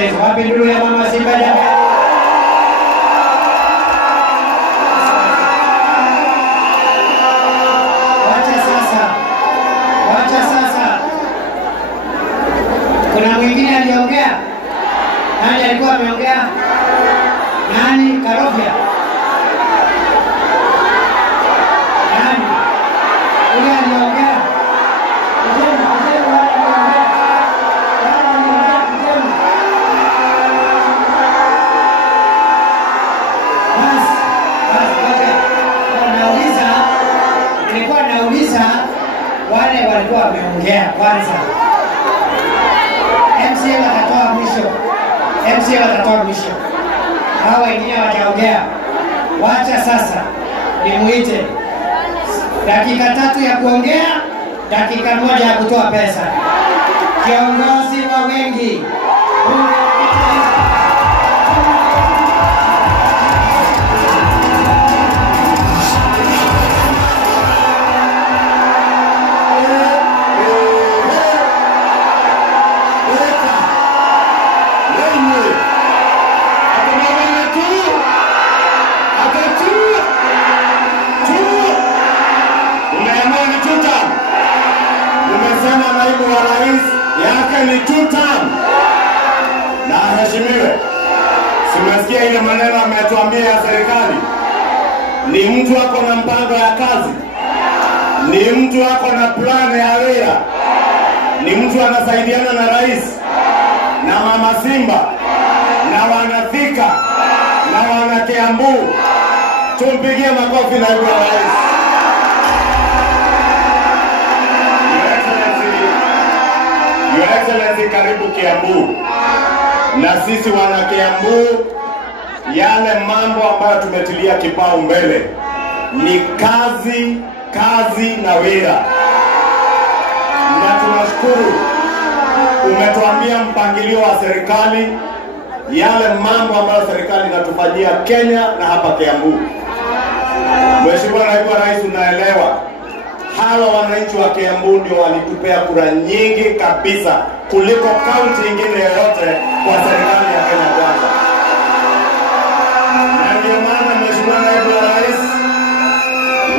hizo. Wapi nduru ya mama Simba jamani? Wacha sasa. Kuna mwingine aliongea? Nani alikuwa ameongea? Nani? Karofia? Nani? Ule aliongea? Kijemu wale aliongea? Wale aliongea kijemu? Nilikuwa nauliza wale walikuwa wameongea kwanza. MCA watatoa mwisho. Hawa wengine hawajaongea. Wacha sasa nimuite. Dakika 3 ya kuongea, dakika 1 ya kutoa pesa. Kiongozi wa wengi. Naibu wa rais yake ni 2 term. Na aheshimiwe. Simesikia ile maneno ametuambia ya serikali. Ni mtu ako na mpango ya kazi. Ni mtu ako na plan ya wira. Ni mtu anasaidiana na rais na mama Simba na wanathika na wana Kiambu. Tumpigie makofi naibu wa rais. Your Excellency, karibu Kiambu. Na sisi wana Kiambu, yale mambo ambayo tumetilia kipao mbele ni kazi na wira. Na tunashukuru umetuambia mpangilio wa serikali, yale mambo ambayo serikali inatufanyia Kenya na hapa Kiambu. Mheshimiwa Naibu wa Rais, unaelewa hawa wananchi wa Kiambu ndio walitupea kura nyingi kabisa kuliko kaunti nyingine yoyote kwa serikali ya Kenya Kwanza. Na ndio maana Mheshimiwa Naibu wa Rais,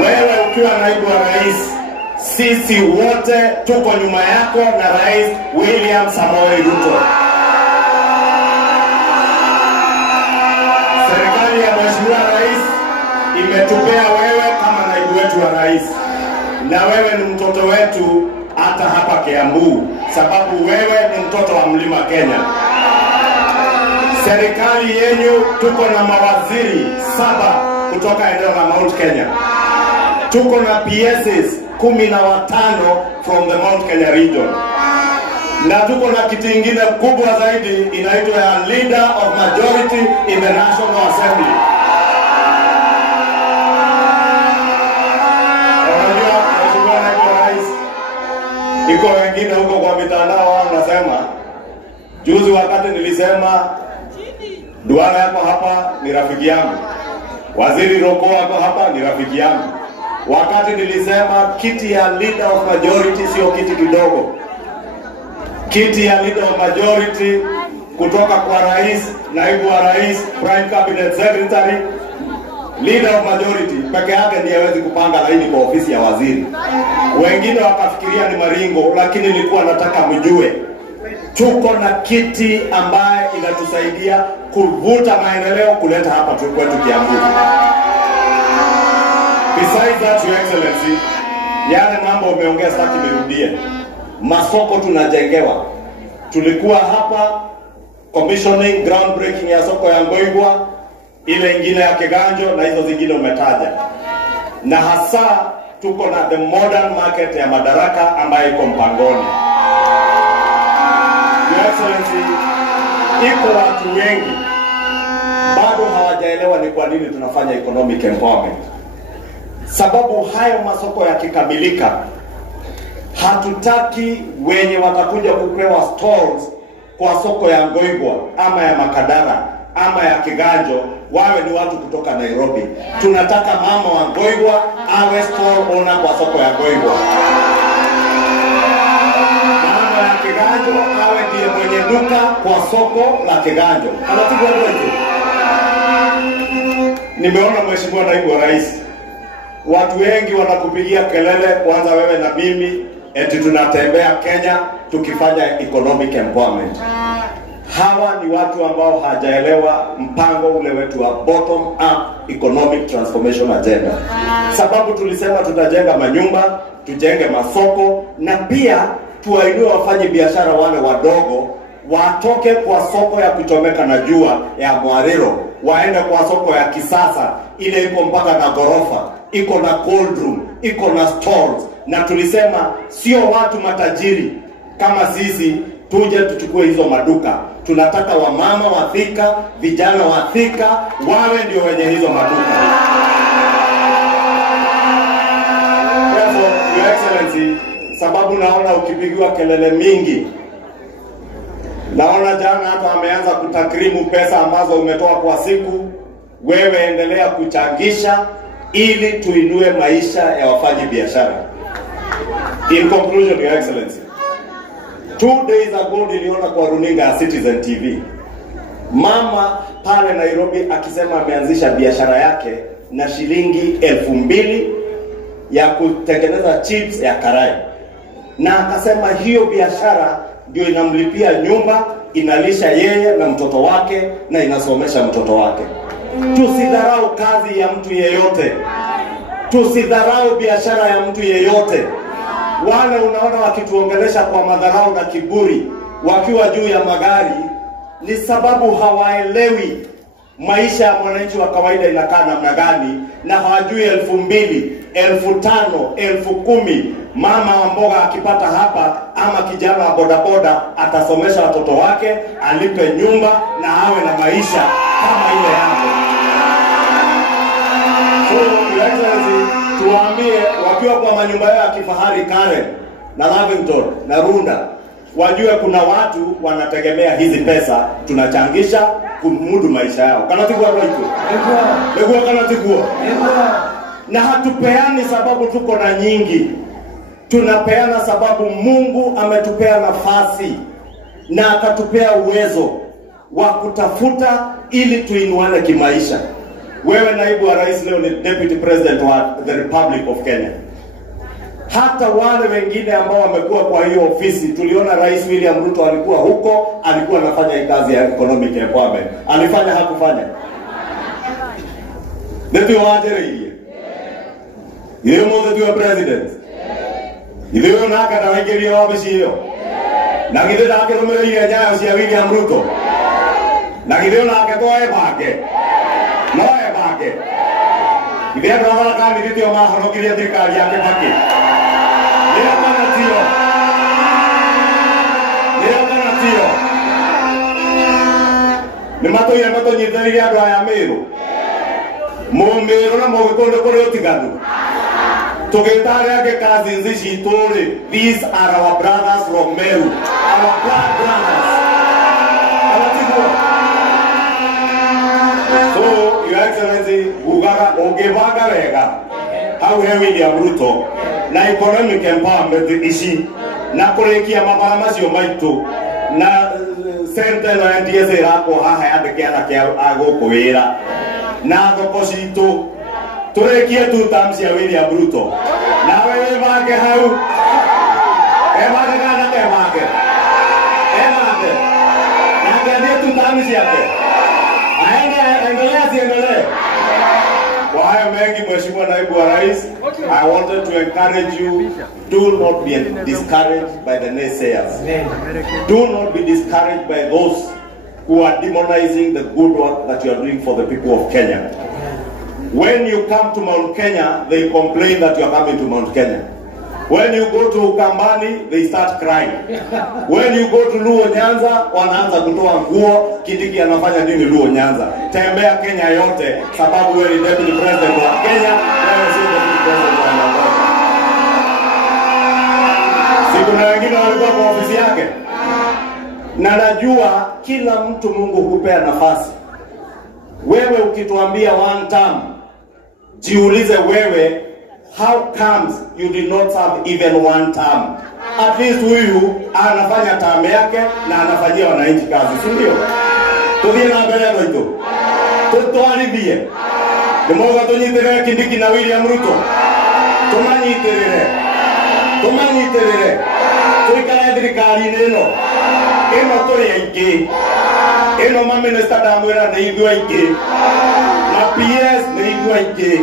wewe ukiwa Naibu wa Rais, sisi wote tuko nyuma yako na Rais William Samoei Ruto. Serikali ya Mheshimiwa Rais imetupea wewe kama naibu wetu wa rais. Na wewe ni mtoto wetu hata hapa Kiambu, sababu wewe ni mtoto wa Mlima Kenya. Serikali yenu tuko na mawaziri 7 kutoka eneo la Mount Kenya. Tuko na PSs 15 from the Mount Kenya region. Na tuko na kitu kingine kubwa zaidi inaitwa ya Leader of Majority in the National Assembly. Iko wengine huko kwa mitandao wanasema, juzi wakati nilisema Duara yako hapa ni rafiki yangu, Waziri Roko yako hapa ni rafiki yangu. Wakati nilisema kiti ya Leader of Majority sio kiti kidogo. Kiti ya Leader of Majority kutoka kwa rais, naibu wa rais, Prime Cabinet Secretary, Leader of Majority peke yake ndiye hawezi kupanga laini kwa ofisi ya waziri. Wengine wakafikiria ni maringo, lakini nilikuwa nataka mjue tuko na kiti ambaye inatusaidia kuvuta maendeleo kuleta hapa kwetu Kiambu. Besides that, Your Excellency, yale mambo umeongea sasa nirudie. Masoko tunajengewa. Tulikuwa hapa commissioning groundbreaking ya soko ya Ngoigwa, ile ingine ya Kiganjo na hizo zingine umetaja. Na hasa tuko na the modern market ya Madaraka ambayo iko mpangoni. Your Excellency, iko watu wengi bado hawajaelewa ni kwa nini tunafanya economic empowerment. Sababu hayo masoko yakikamilika, hatutaki wenye watakuja kupewa stalls kwa soko ya Ngoigwa ama ya Makadara ama ya Kiganjo wawe ni watu kutoka Nairobi. Tunataka mama wa Ngoigwa awe stall owner kwa soko ya Ngoigwa. Mama ya na Kiganjo awe ndiye mwenye duka kwa soko la Kiganjo. Anatubu wetu. Nimeona Mheshimiwa Naibu wa Rais, watu wengi wanakupigia kelele, kwanza wewe na mimi, eti tunatembea Kenya tukifanya economic empowerment. Hawa ni watu ambao hajaelewa mpango ule wetu wa bottom up economic transformation agenda. Sababu tulisema tutajenga manyumba, tujenge masoko, na pia tuwainue wafanye biashara wale wadogo, watoke kwa soko ya kuchomeka na jua ya Mwariro, waende kwa soko ya kisasa ile iko mpaka na gorofa, iko na cold room, iko na stalls. Na tulisema sio watu matajiri kama sisi tuje tuchukue hizo maduka. Tunataka wamama wa Thika, vijana wa Thika wawe ndio wenye hizo maduka. Your Excellency, sababu naona ukipigiwa kelele mingi, naona jana hata ameanza kutakrimu pesa ambazo umetoa kwa siku. Wewe endelea kuchangisha ili tuinue maisha ya wafanyi biashara. In conclusion, Your Excellency, 2 days ago niliona kwa runinga ya Citizen TV mama pale Nairobi akisema ameanzisha biashara yake na shilingi 2,000 ya kutengeneza chips ya karai, na akasema hiyo biashara ndio inamlipia nyumba, inalisha yeye na mtoto wake na inasomesha mtoto wake. Tusidharau kazi ya mtu yeyote, tusidharau biashara ya mtu yeyote. Wale unaona wakituongelesha kwa madharau na kiburi wakiwa juu ya magari, ni sababu hawaelewi maisha ya mwananchi wa kawaida inakaa namna gani, na hawajui 2,000, 5,000, 10,000 mama wa mboga akipata hapa, ama kijana wa bodaboda atasomesha watoto wake, alipe nyumba na awe na maisha kama ile yake. So, Your Excellency, tuwaambie wakiwa kwa manyumba yao ya kifahari Karen na Lavington na Runda, wajue kuna watu wanategemea hizi pesa tunachangisha kumudu maisha yao. Kana tikua kwa hiyo. Legua kana tikua. Na hatupeani sababu tuko na nyingi. Tunapeana sababu Mungu ametupea nafasi na akatupea uwezo wa kutafuta ili tuinuane kimaisha. Wewe Naibu wa Rais leo ni Deputy President wa the Republic of Kenya. Hata wale wengine ambao wamekuwa kwa hiyo ofisi, tuliona Rais William Ruto alikuwa huko, alikuwa anafanya hii kazi ya economic empowerment. Alifanya hakufanya? Ndio waajiri hii. Yeye mmoja president. Ndio na akadawagiria wabishi hiyo. Na ngide dake rumere ile nyayo cia William Ruto. Na ngide na akatoa ebake. No ebake. Ngide na kama ndio mahonokiria thirikari yake pake. Leo kana tio. Ni mato nyithari ya ya Meru. Momero na mogokondo kore otiganu. Tugitare ake kazi nzishi tore. These are our brothers from Meru. Our blood brothers. So, Your Excellency, ugaga ogevaga wega. How he William Ruto na economic empowerment ici na kurekia mabara macio maitu na center na NTSA rako haha yandike anake agukwira na thoko citu turekie tu tamcia William Ruto na wewe bage hau ebage kana ebage na ndio tu tamcia yake endelea. Kwa hayo mengi Mheshimiwa Naibu wa Rais, I wanted to encourage you, do not be discouraged by the naysayers. Do not be discouraged by those who are demonizing the good work that you are doing for the people of Kenya. When you come to Mount Kenya, they complain that you are coming to Mount Kenya. When you go to Ukambani, they start crying. When you go to Luo Nyanza, wanaanza kutoa nguo, Kindiki anafanya nini Luo Nyanza. Tembea Kenya yote, sababu wewe ni Deputy President wa Kenya, wewe si Deputy President wa Nairobi. Siku na wengine walikuwa kwa ofisi yake. Na najua kila mtu Mungu hupea nafasi. Wewe ukituambia one term, jiulize wewe, how comes you did not serve even one term? at least huyu anafanya tamu yake na anafanyia wananchi kazi, si ndio? Tuthie na mbele wetu. Tutwarithie. Nimoga tunyitirire Kindiki na William Ruto. Tumanyitirire. Tuikare thirikari-inĩ ĩno. Ĩno tũrĩ aingĩ. Ĩno mamĩnĩsta ndamwĩra nĩ ithuĩ aingĩ. Na PS nĩ ithuĩ aingĩ.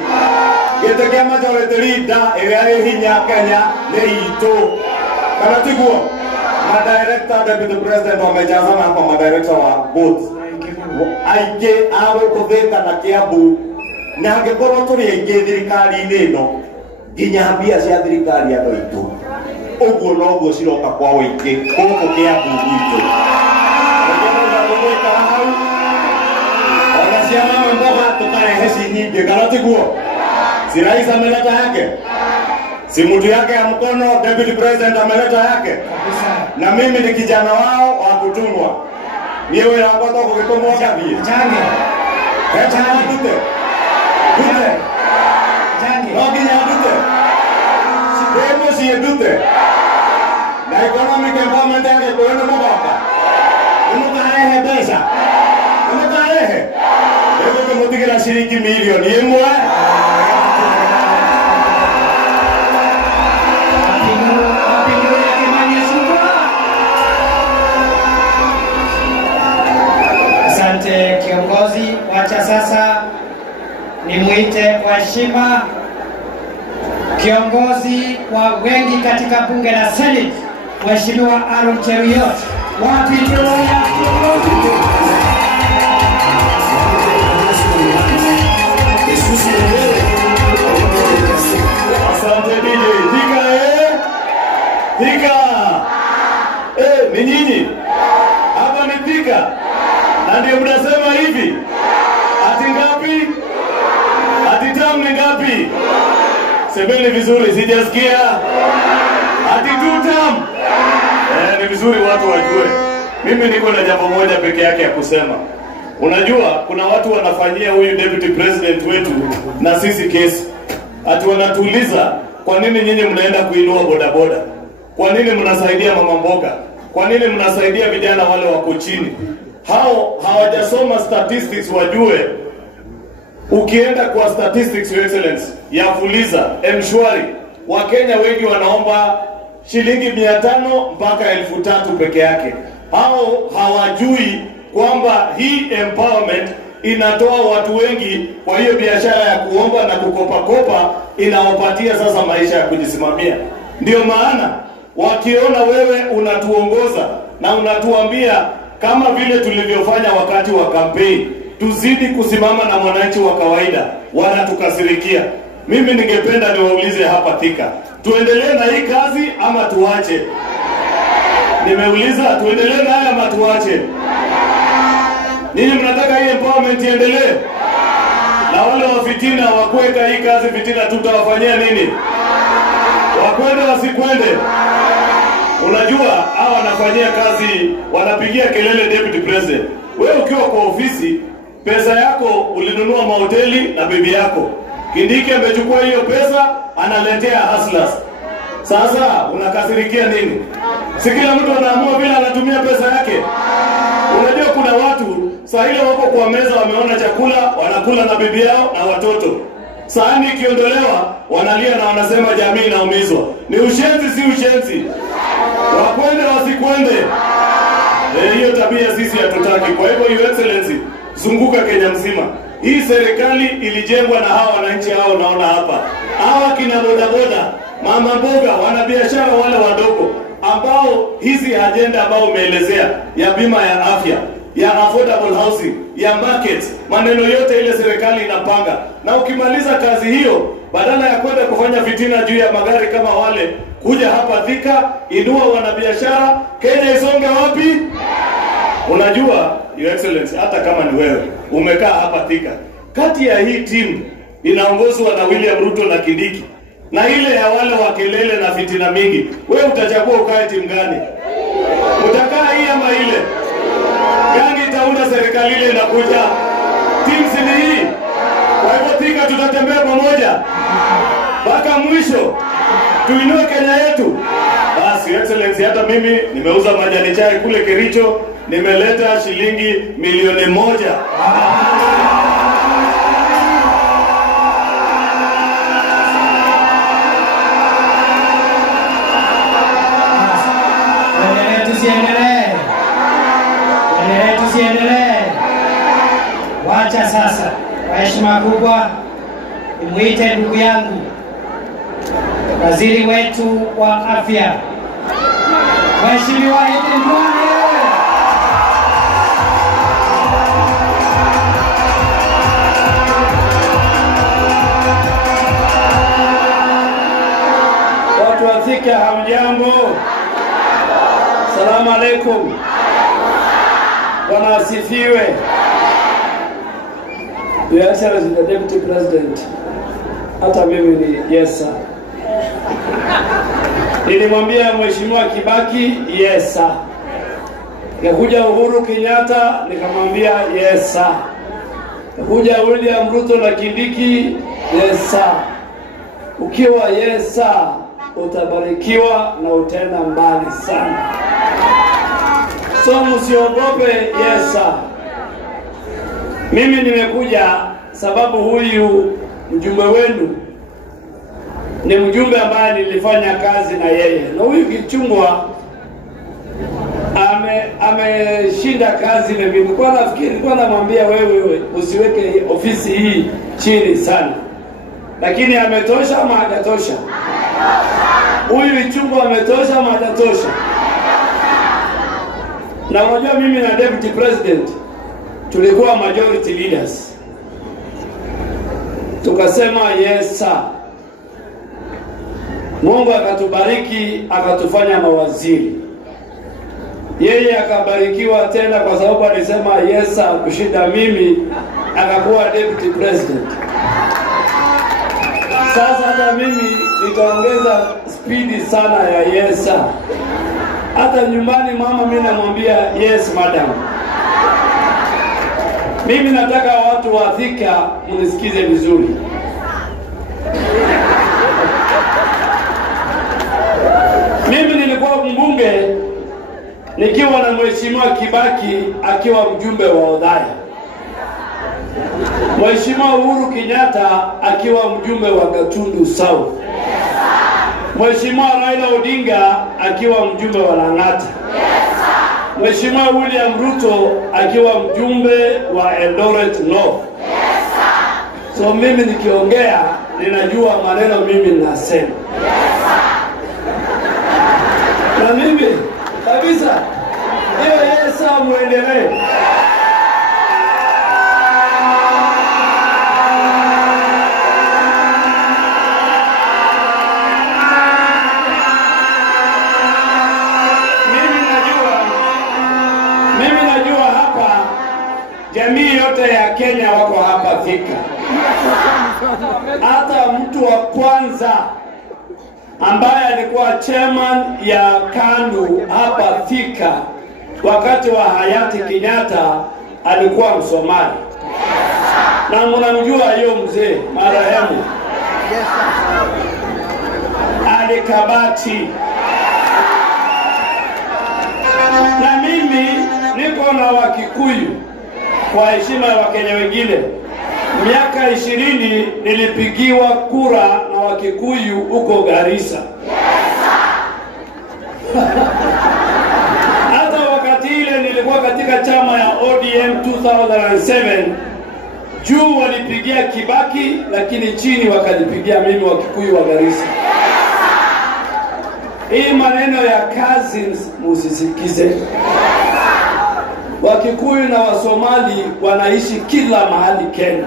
Gĩtĩ kĩa majority leader ĩrĩa ĩ hinya Kenya nĩ itũ. Kana tiguo? Madirector deputy president wamejazana hapa, madirector wa both. Aingĩ a gũkũ Thika na Kiambu. Na angĩkorwo tũrĩ aingĩ thirikari-inĩ ĩno, nginya mbia cia thirikari andũ aitũ. Ũguo noguo ciroka kwa wĩingĩ gũkũ Kiambu gwitũ. Ona cia mama mboga tukarehe ci nyingĩ, kana tiguo? Si rais ameleta yake? Si mtu yake ya mkono deputy president ameleta yake? Na mimi ni kijana wao wa kutumwa. Niwe yangu toka kutumwa kabi. Change. Change dute. Change. Rogi ya dute. Sipemo si dute. Na economic empowerment yake kwa mboka. Unukarehe pesa. Unukarehe. Ego kumutikira shilingi milioni 1. Asante kiongozi. Wacha sasa nimuite kwa heshima kiongozi wa wengi katika bunge la Senate, Mheshimiwa Aaron Cheruiyot. Wapi ndio ya kiongozi? Asante DJ. Thika. Ni nyinyi. Hapa ni Thika. Na ndio mnasema hivi. Ati ngapi? Ati tamu ni ngapi? Semeni vizuri, sijasikia. Ati tamu. Ni vizuri watu wajue. Mimi niko na jambo moja peke yake ya kusema. Unajua kuna watu wanafanyia huyu deputy president wetu na sisi kesi. Ati wanatuuliza kwa nini nyinyi mnaenda kuinua bodaboda? Kwa nini mnasaidia mama mboga? Kwa nini mnasaidia vijana wale wako chini? Hao hawajasoma statistics wajue. Ukienda kwa statistics your excellency ya Fuliza, M-Shwari, Wakenya wengi wanaomba shilingi 500 mpaka 1000 peke yake. Hao hawajui kwamba hii empowerment inatoa watu wengi kwa hiyo biashara ya kuomba na kukopa inawapatia sasa maisha ya kujisimamia. Ndio maana wakiona wewe unatuongoza na unatuambia kama vile tulivyofanya wakati wa kampeni, tuzidi kusimama na mwananchi wa kawaida, wanatukasirikia. Mimi ningependa niwaulize hapa Thika, tuendelee na hii kazi ama tuache? Nimeuliza tuendelee na haya ama tuache? Ninyi mnataka hii empowerment iendelee? Na wale wafitina wakuweka hii kazi fitina tutawafanyia nini? Wakwende wasikwende? Unajua hawa wanafanyia kazi, wanapigia kelele deputy president. Wewe ukiwa kwa ofisi, pesa yako ulinunua mahoteli na bibi yako. Kindiki amechukua hiyo pesa, analetea hustlers. Sasa unakasirikia nini? Si kila mtu anaamua bila anatumia pesa yake. Unajua kuna watu saa ile wako kwa meza wameona chakula, wanakula na bibi yao na watoto. Sahani ikiondolewa, wanalia na wanasema jamii inaumizwa. Ni ushenzi si ushenzi? Wakwende wasikwende? Hiyo tabia sisi hatutaki. Kwa hivyo your excellency, zunguka Kenya mzima. Hii serikali ilijengwa na hawa wananchi hao naona hapa. Hawa kina bodaboda, mama mboga, wanabiashara wale wadogo ambao hizi agenda ambao umeelezea ya bima ya afya, ya affordable housing, ya markets, maneno yote ile serikali inapanga. Na ukimaliza kazi hiyo, badala ya kwenda kufanya fitina juu ya magari kama wale, kuja hapa Thika, inua wanabiashara, Kenya isonge wapi? Unajua your excellency, hata kama ni wewe umekaa hapa Thika, kati ya hii timu inaongozwa na William Ruto na Kindiki na ile ya wale wa kelele na fitina mingi, wewe utachagua ukae timu gani? Utakaa hii ama ile? Gani itaunda serikali ile inakuja? Timu si ni hii. Kwa hivyo Thika tutatembea pamoja mpaka mwisho, tuinue Kenya yetu. Basi Basi Excellency, hata mimi nimeuza majani chai kule Kericho, nimeleta shilingi milioni 1. Tusiendelee. Wacha sasa, kwa heshima kubwa nimwite ndugu yangu waziri wetu wa afya, Mheshimiwa Edwin Duale. Watu wa Thika, hamjambo? Salamu alaikum. Bwana asifiwe. Your Excellency the Deputy President, hata mimi ni yes sir. Nilimwambia Mheshimiwa Kibaki yes sir. Nikakuja Uhuru Kenyatta nikamwambia yes sir. Nikakuja William Ruto na Kindiki yes sir. Ukiwa yes sir, utabarikiwa na utenda mbali sana. So msiogope yes sir. Mimi nimekuja sababu huyu mjumbe wenu ni mjumbe ambaye nilifanya kazi na yeye. Na huyu Kichungwa ameshinda kazi na mimi. Kwa nafikiri nilikuwa namwambia wewe usiweke ofisi hii chini sana. Lakini ametosha ama hajatosha? Huyu Kichungwa ametosha ama hajatosha? Na unajua mimi na Deputy President tulikuwa majority leaders. Tukasema yes sir. Mungu akatubariki, akatufanya mawaziri. Yeye akabarikiwa tena kwa sababu alisema yes sir kushinda mimi, akakuwa Deputy President. Sasa hata mimi nitaongeza speed sana ya yes sir. Hata nyumbani mama mimi namwambia yes madam. Mimi nataka watu wa Thika mnisikize vizuri. Mimi nilikuwa mbunge nikiwa na Mheshimiwa Kibaki akiwa mjumbe wa Othaya. Mheshimiwa Uhuru Kenyatta akiwa mjumbe wa Gatundu South. Mheshimiwa Raila Odinga akiwa mjumbe wa Lang'ata. Mheshimiwa William Ruto akiwa mjumbe wa Eldoret North. So mimi nikiongea ninajua maneno mimi ninasema. Na mimi kabisa hiyo yesa muendelee. Mimi najua hapa jamii yote ya Kenya wako hapa Thika. Hata mtu wa kwanza ambaye alikuwa chairman ya KANU hapa Thika wakati wa hayati Kenyatta alikuwa Msomali. Na mnamjua hiyo mzee marehemu Ali Kabati. Na mimi niko na Wakikuyu kwa heshima ya Wakenya wengine. Miaka 20 nilipigiwa kura na Wakikuyu huko Garissa. Hata wakati ile nilikuwa katika chama ya ODM 2007, juu walipigia Kibaki lakini chini wakalipigia mimi Wakikuyu wa Garissa. Hii maneno ya cousins musisikize. Wakikuyu na Wasomali wanaishi kila mahali Kenya.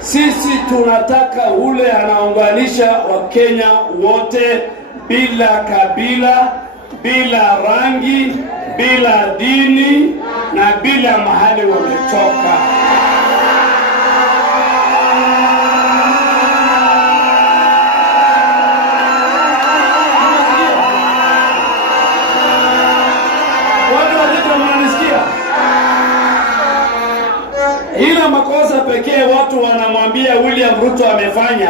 Sisi tunataka ule anaunganisha Wakenya wote bila kabila, bila rangi, bila dini na bila mahali wametoka. Ila makosa pekee watu wanamwambia William Ruto amefanya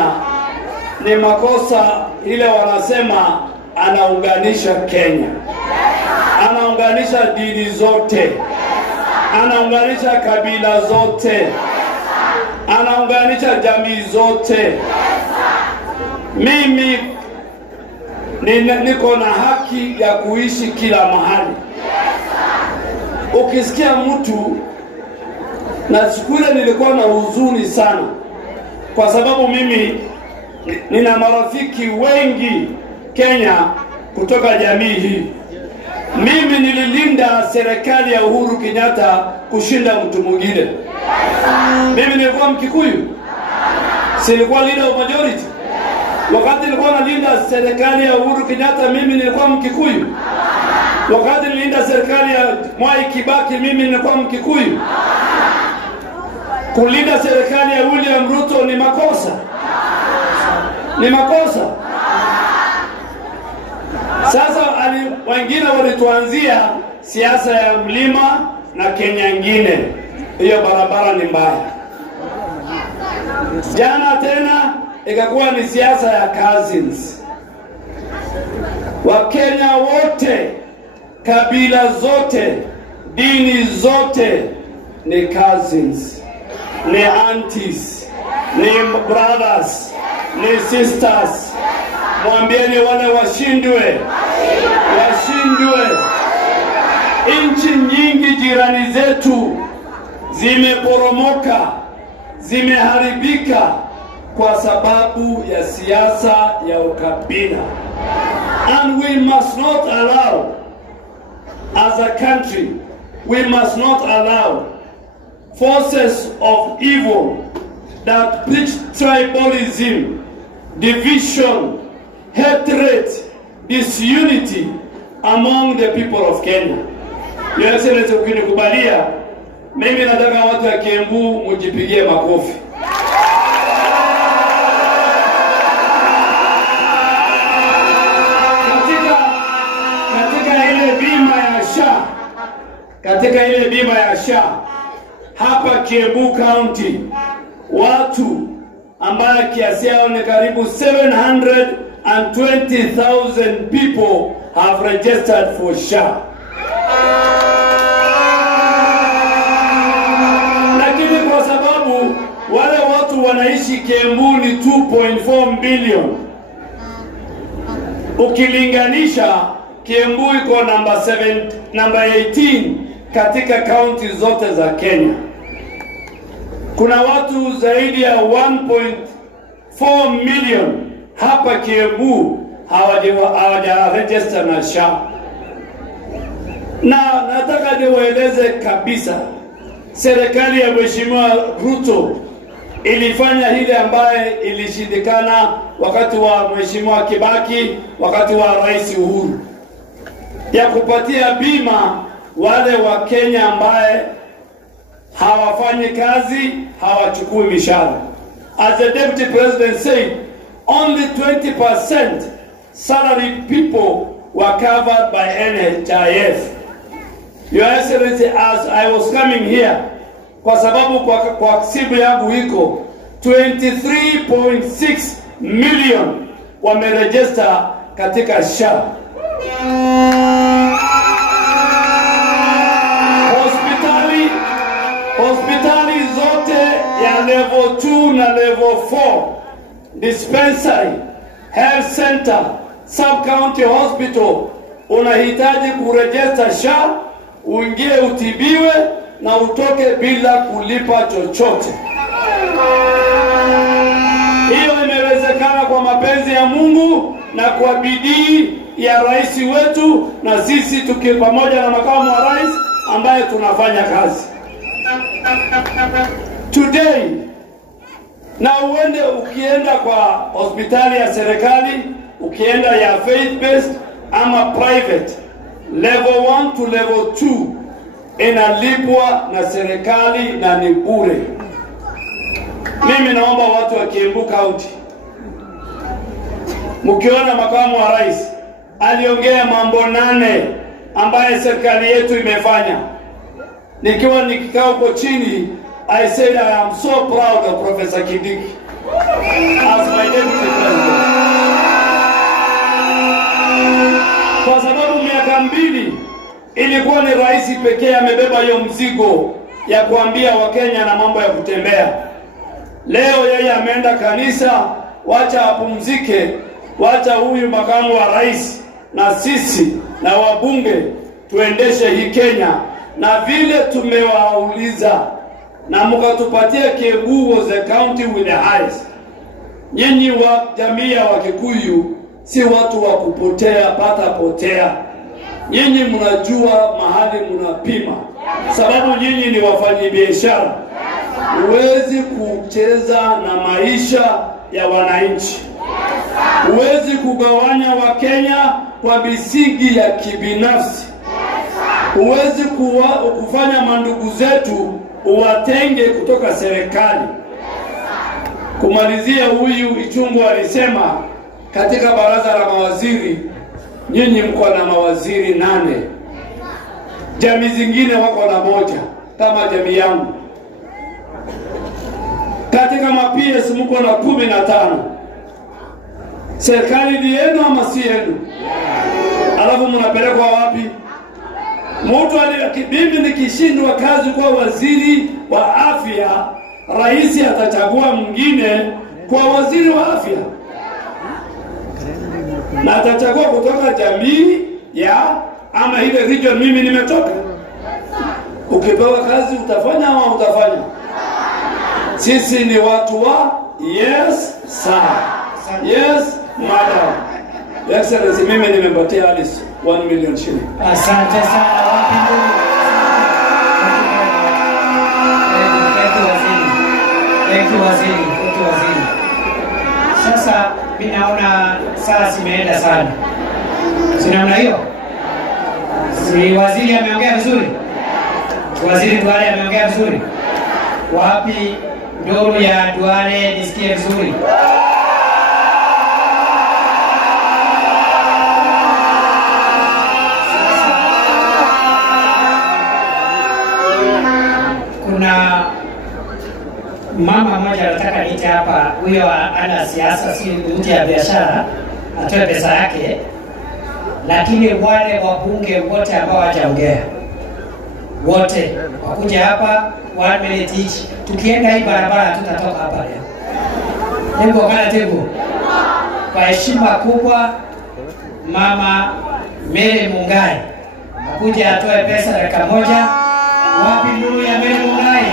ni makosa ile wanasema anaunganisha Kenya, anaunganisha dini zote, anaunganisha kabila zote, anaunganisha jamii zote. Mimi niko na haki ya kuishi kila mahali. Ukisikia mtu, na siku ile nilikuwa na huzuni sana, kwa sababu mimi nina marafiki wengi Kenya kutoka jamii hii. Mimi nililinda serikali ya Uhuru Kenyatta kushinda mtu mwingine. Mimi nilikuwa Mkikuyu, silikuwa leader of majority. Wakati nilikuwa nalinda serikali ya Uhuru Kenyatta, mimi nilikuwa Mkikuyu. Wakati nililinda serikali ya Mwai Kibaki, mimi nilikuwa Mkikuyu. Kulinda serikali ya William Ruto ni makosa? Ni makosa? Sasa wengine walituanzia siasa ya mlima na Kenya nyingine. Hiyo barabara ni mbaya. Jana tena ikakuwa ni siasa ya cousins. Wakenya wote, kabila zote, dini zote ni cousins, ni aunties, ni brothers, ni sisters. Mwambieni wale washindwe, washindwe. Nchi nyingi jirani zetu zimeporomoka, zimeharibika kwa sababu ya siasa ya ukabila. And we must not allow, as a country, we must not allow forces of evil that preach tribalism, division, hatred, disunity among the people of Kenya. Your Excellency, ukinikubalia, mimi nataka watu wa Kiambu mjipigie makofi. Katika ile bima ya SHA, katika ile bima ya SHA hapa Kiambu County, watu ambaye kiasi yao ni karibu 720,000 people have registered for SHA. Lakini kwa sababu wale watu wanaishi Kiambu ni 2.4 million, ukilinganisha Kiambu iko number 18 katika county zote za Kenya. Kuna watu zaidi ya 1.4 million hapa Kiambu hawaja register na SHA. Na nataka niwaeleze kabisa, serikali ya Mheshimiwa Ruto ilifanya hile ambaye ilishindikana wakati wa Mheshimiwa Kibaki, wakati wa Rais Uhuru, ya kupatia bima wale wa Kenya ambaye hawafanyi kazi, hawachukui mishahara. As the Deputy President said, only 20% salaried people were covered by NHIF. Your Excellency, as I was coming here, kwa sababu kwa sibu yangu iko 23.6 million wameregister katika SHA. Hospitali zote ya level 2 na level 4, dispensary, health center, sub-county hospital, unahitaji kuregister SHA, uingie utibiwe na utoke bila kulipa chochote. Hiyo imewezekana kwa mapenzi ya Mungu na kwa bidii ya rais wetu, na sisi pamoja na makamu wa rais ambaye tunafanya kazi. Today, na ukienda kwa hospitali ya serikali, ukienda ya faith-based ama private, level 1 to level 2 inalipwa na serikali na ni bure. Mimi naomba watu wa Kiambu County, mkiona makamu wa rais aliongea mambo 8 ambaye serikali yetu imefanya, nikiwa nikikaa huko chini, I said I am so proud of Professor Kindiki as my deputy president. kwa sababu miaka 2 ilikuwa ni rais pekee amebeba hiyo mzigo ya kuambia Wakenya na mambo ya kutembea. Leo yeye ameenda kanisa, wacha apumzike, wacha huyu makamu wa rais na sisi na wabunge tuendeshe hii Kenya. Na vile tumewauliza na mkatupatia Kiambu was the county with the highest. Nyinyi wa jamii ya Wakikuyu si watu wa kupotea pata potea. Nyinyi mnajua mahali mnapima, sababu nyinyi ni wafanyabiashara. Huwezi kucheza na maisha ya wananchi. Huwezi kugawanya Wakenya kwa misingi ya kibinafsi. Huwezi kufanya mandugu zetu uwatenge kutoka serikali. Kumalizia, huyu Ichungu alisema katika baraza la mawaziri nyinyi mko na mawaziri 8. Jamii zingine wako na 1 kama jamii yangu. Katika ma-PS mko na 15. Serikali ni yenu ama si yenu? Alafu mnapelekwa wapi? Mimi nikishindwa kazi kwa waziri wa afya, rais atachagua mwingine kwa waziri wa afya. Na atachagua kutoka jamii ya ama ile region mimi nimetoka. Ukipewa kazi utafanya ama utafanya? Sisi ni watu wa yes sir, yes madam. Excellency, mimi nimepatia Alice 1 million shilling. Asante sana wapinduzi. Thank you waziri. Sasa mimi naona saa zimeenda sana. Sinaona hiyo? Si waziri ameongea vizuri? Waziri Duale ameongea vizuri? Wapi nduru ya Duale nisikie vizuri? Kuna mama mmoja anataka niite hapa, huyo ana siasa, si mtu ya biashara, atoe pesa yake, lakini wale wabunge wote ambao hawajaongea wote wakuja hapa 1 minute each. Tukienda hii barabara tutatoka hapa leo. Tembo kana tembo. Kwa heshima kubwa Mama Mary Mungai akuja atoe pesa dakika 1. Wapi nuru ya Mary Mungai?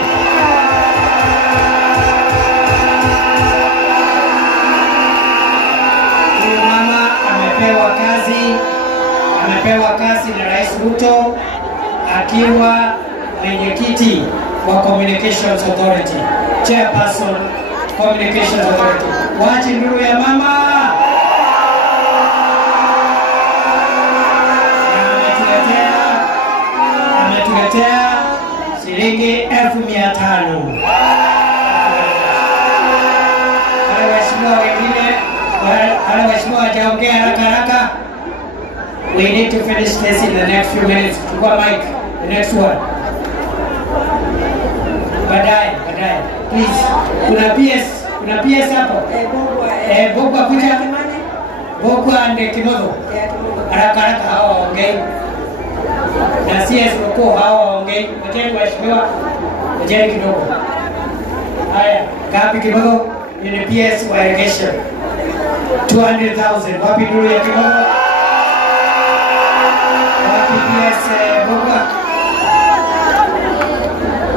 Huyu mama amepewa kazi na Rais Ruto akiwa mwenyekiti wa Communications Authority, chairperson Communications Authority. Wachi nuru ya mama. Ametuletea shilingi 1500. Wale waheshimiwa wengine, wale waheshimiwa wajaongea haraka. We need to finish this in the next few minutes. Chukua mic, the next one. Baadaye. Please. Kuna PS hapo. Bogwa kuja. Bogwa ande Kimodo. Haraka hawa waongei. Na CS Roko hawa waongei. Wajeni waheshimiwa. Wajeni kidogo. Haya, ngapi Kimodo? Ni PS wa irrigation. 200,000. Wapi nuru ya Kimodo? PS Bogwa.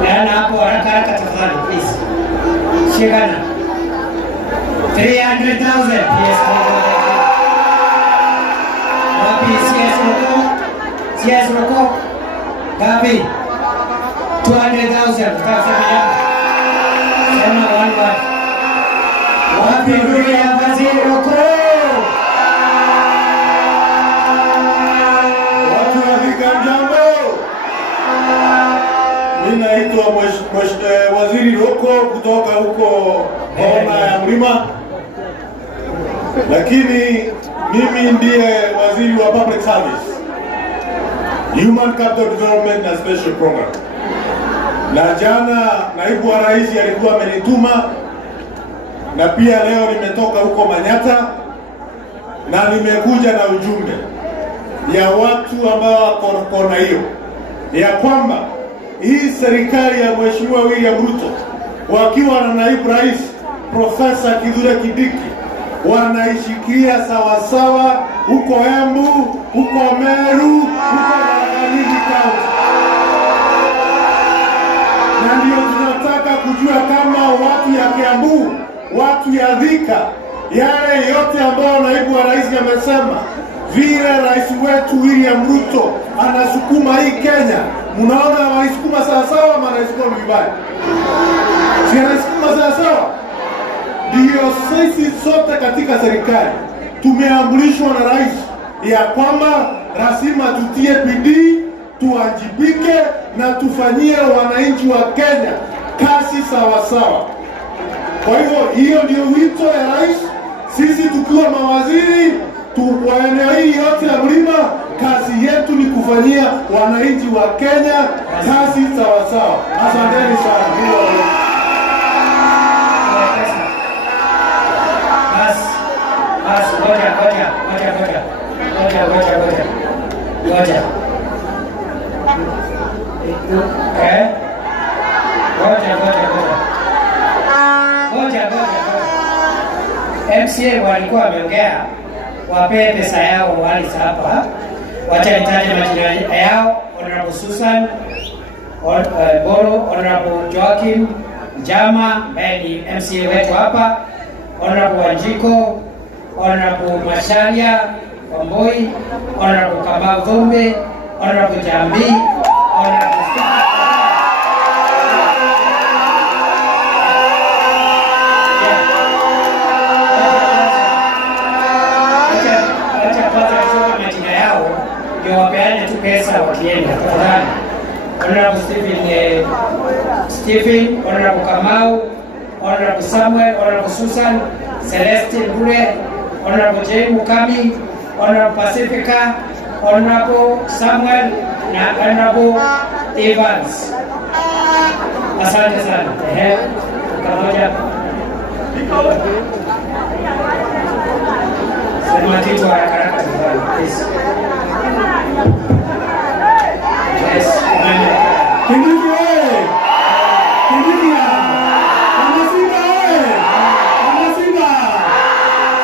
Nana hapo haraka tafadhali please. Shikana. 300,000 PS Bogwa. Wapi CS Roko? Gapi? 200,000 tafadhali. Sema one word. Wapi nuru ya waziri Roko? Naitwa Waziri Roko kutoka huko Kona ya Mlima, lakini mimi ndiye waziri wa public service, human capital development na special program. Na jana naibu wa rais alikuwa amenituma, na pia leo nimetoka huko Manyata na nimekuja na ujumbe. ya watu ambao wako kona hiyo, ya kwamba hii serikali ya Mheshimiwa William Ruto wakiwa na naibu rais Profesa Kithure Kindiki wanaishikilia sawasawa huko Embu, huko Meru, huko Tharaka County. Na ndio tunataka kujua kama watu ya Kiambu, watu ya Thika, yale yote ambao naibu wa rais amesema, vile rais wetu William Ruto anasukuma hii Kenya, mnaona wanaisukuma sawasawa ama wanaisukuma vibaya? Si anasukuma sawasawa? Ndio sisi sote katika serikali tumeamrishwa na rais ya kwamba lazima tutie bidii, tuwajibike na tufanyie wananchi wa Kenya kazi sawasawa. Kwa hivyo hiyo ndio wito ya rais. Sisi tukiwa mawaziri wa eneo hili yote ya mlima, kazi yetu ni kufanyia wananchi wa Kenya kazi sawasawa. Asanteni sana. MCA walikuwa wameongea wape pesa yao wali hapa. Wacha nitaje majina yao: Honorable Susan Boro, Honorable Joaquim Jama ambaye ni MCA wetu hapa, Honorable Wanjiko, Honorable Masharia Wamboi, Honorable Kamau Dhombe, Honorable Jambi, Honorable wapeane tu pesa wakienda tafadhali. Honorable Stephen, Honorable Kamau, Honorable Samuel, Honorable Susan, Celestine Bure, Honorable Jane Mukami, Honorable Pacifica, Honorable Samuel na Honorable Evans. Asante sana. Kamoja. Sema kitu haraka please. Yes. Kindiki oye! Kindiki Amasimba oye! Amasimba!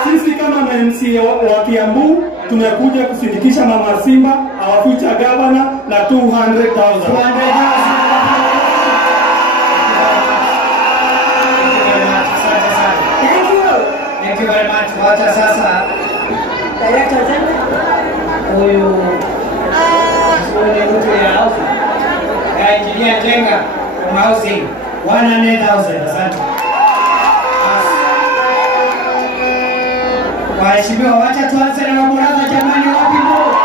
Sisi kama MCA wa Kiambu tumekuja kusindikisha Mama Simba, our future governor, na 200,000. Thank you very much. Wacha sasa huyu mtu ya house ya engineer Jenga from housing 100,000. Asante. Waheshimiwa, wacha tuanze na mabaraza jamani, wapi mo?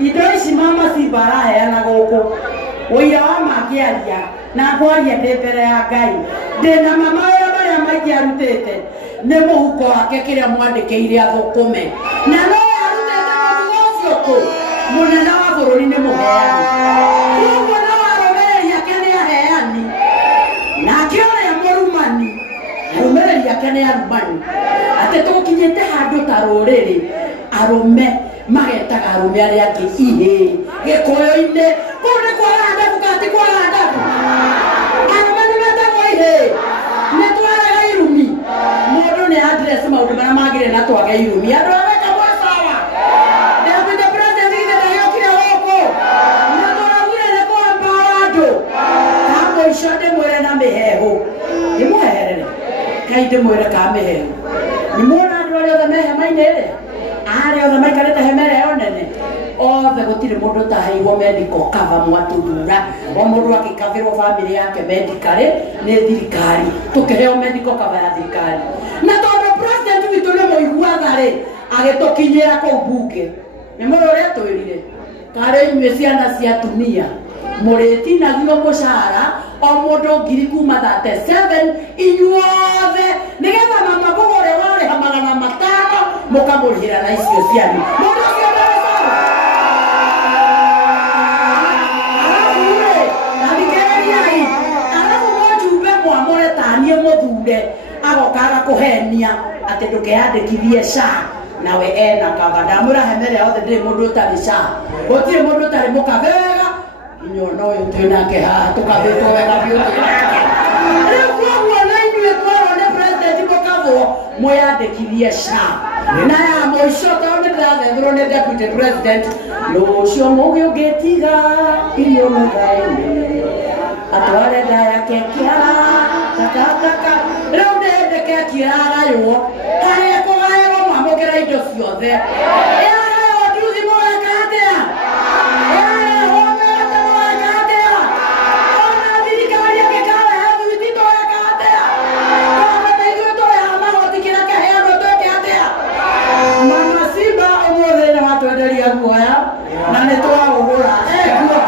ici mama si baraheana gũkũ ũira wa makĩaria na kwaria ndĩ mbere ya Ngai ndĩna mama wĩra marĩa maingĩ arutĩte nĩ mũhuko wake kĩrĩa mwandĩkĩire athũkũme na no arutĩte mũtugo ũcio kũ mũnene wa bũrũri nĩ mũheani koguo no arũmĩrĩri ake nĩ aheani nake ũrĩa mũrumani arũmĩrĩri ake nĩ arumani atĩ tũkinyĩte handũ ta rũrĩrĩ arũme magetaga arũme arĩa angĩ ihĩ gĩkũyũ-inĩ kũu nĩ kwara ndabu kati kwara ndabu arũme nĩ metagwo ihĩ nĩ twaraga irumi mũndũ nĩ address maũndũ marĩa magĩrĩire na twage irumi andũ areka mwe sawa Deputy President githĩ ndagĩokire gũkũ na tũragire nĩ kũembaara andũ kamũ icio ndĩmwĩre na mĩheehũ ndĩmweherere kai ndĩmwĩre ka mĩheehũ nĩmuona andũ arĩa othe me hema-inĩ rĩ arĩa othe maikarĩte hema ĩyo nene othe gũtirĩ mũndũ taheirwo medical cover mwatũthura o mũndũ agĩkabĩrwo bamĩrĩ yake medically nĩ thirikari tũkĩheo medical cover ya thirikari na tondũ president witũ nĩ mũiguaga rĩ agĩtũkinyĩra kũu bunge nĩ mũndũ ũrĩa twĩrire karĩ inyuĩ ciana cia atumia mũrĩtinagio mũcara o mũndũ ngiri kuma 37 inyuothe nĩgetha mama mũgũre warĩha 500 mũkamũrĩhĩra na icio cianyu mũndũ ũcio ndarĩ sawa arathikĩrĩriai arabu mũjumbe mwamũre taniĩ mũthure agokaga kũhenia atĩ ndũkeyandĩkithie SHA nawe ena kaba ndamwĩra hemere othe ndĩrĩ mũndũ ũtarĩ SHA gũtirĩ mũndũ ũtarĩ mũkabega inyona ũyũ twĩnake haha tũkabĩtwo wega biũ twĩnake rĩu koguo na inyuĩ twarwo nĩ president mũkabwo mwĩyandĩkithie SHA na ya mũico tondũ nĩ ndĩrathetherwo nĩ deputy president rũciũ mũgĩ ũngĩtiga irio metha-inĩ atware nda yake kĩara takataka rĩu nĩndĩ keki ĩragaywo harĩa kũgaywo mwamũkĩra indo ciothe ĩragaywo nduthi mũgeka atĩa ĩragaywo mĩgate mũgeka atĩa ona thirikari ĩngĩkarehe thuiti tũgeka atĩa tondũ nĩ ithuĩ tũrĩha magoti kĩrĩa kĩheanwo twĩke atĩa mama Simba ũmũthĩ nĩ watwenderia guoya na nĩ twaũgũra ekuo